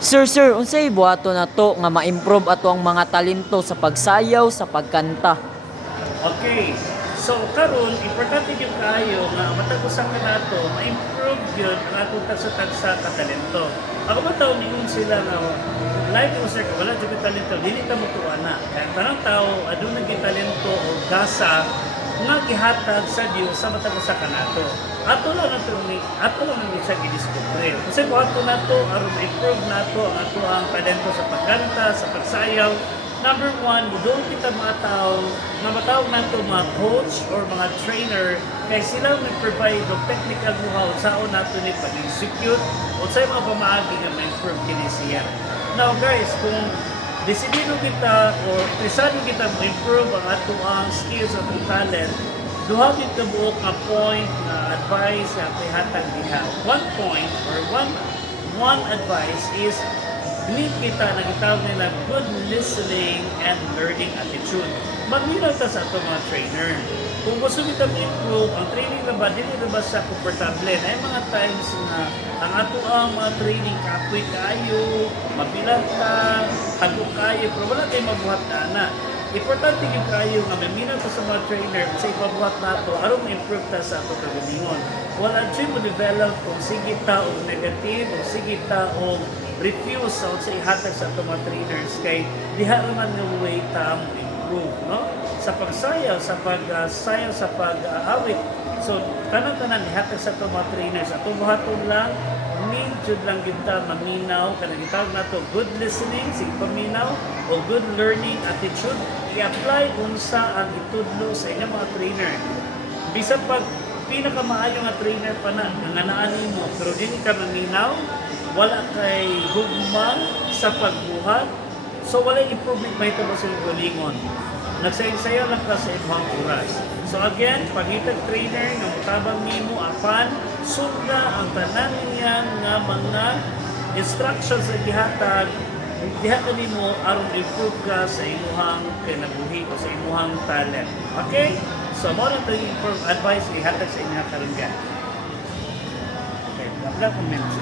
Sir, unsay buhato na to nga ma-improve ato ang mga talento sa pagsayaw, sa pagkanta? Okay. So karon importante yung kaayo nga matag usa ka nato ma-improve gyud ang atong tagsa-tagsa ka talento. Ako ba tawo ningon sila nga like mo sir wala jud ka talento dili ta mo tuana. Kaya tanang tawo aduna gyud talento o gasa nga gihatag sa Dios sa matag usa ka nato. Ato lang ni siya gidiskubre. Kasi buhato nato aron ma-improve nato ang ato ang talento sa pagkanta, sa pagsayaw. Number one, doon kita mga tao na matawag nato mga coach or mga trainer kay sila may-provide og technical know-how sao nato ni pag-execute o sa mga pamaagi nga ma-improve kini siya. Now guys, kung desidido kita o trisado kita ma-improve ang ato ang skills at ang talent, duha gid ka buok nga point na advice nga ihatag diha. One point or one advice is need kita na gitawag nila good listening and learning attitude. Magminaw ta sa ato mga trainer. Kung gusto kita improve, ang training na ba, dili na ba siya komportable? Na yung mga times na ang ato ang mga training kapoy kayo, mabilang ta, hago kayo, pero wala tayong mabuhat na. Importante yung kayo nga maminaw ta sa mga trainer sa ipabuhat nato aron ma-improve ta sa ato kagalingon. Wala siya mo develop kung sige ta o negative o sige ta o refuse sa ihatag sa ato mga trainers kay diha naman nga way ta mo improve, no? Sa pagsayaw, sa pagsayaw, sa pag-awit. So tanan-tanan ihatag sa ato mga trainers. Ato buhaton lang medyo lang kita maminaw kanang gitawag nato good listening, sige paminaw o good learning attitude i-apply unsa ang itudlo sa inyong mga trainer. Bisan pag pinakamaayo nga trainer pa na nanganaan mo pero dili ka maminaw, wala kay gugma sa pagbuhat, so wala improvement mahitabo sa galingon. Nagsayo-sayo lang ka sa imong oras. So again, pagitag trainer nga mutabang nimo apan sunda ang tanan niyan nga mga instructions sa gihatag diha kanimo aron improve ka sa imong kinabuhi o sa imong talent. Okay? So mo lang improve advice ihatag sa inyo karon. Okay, wala comments.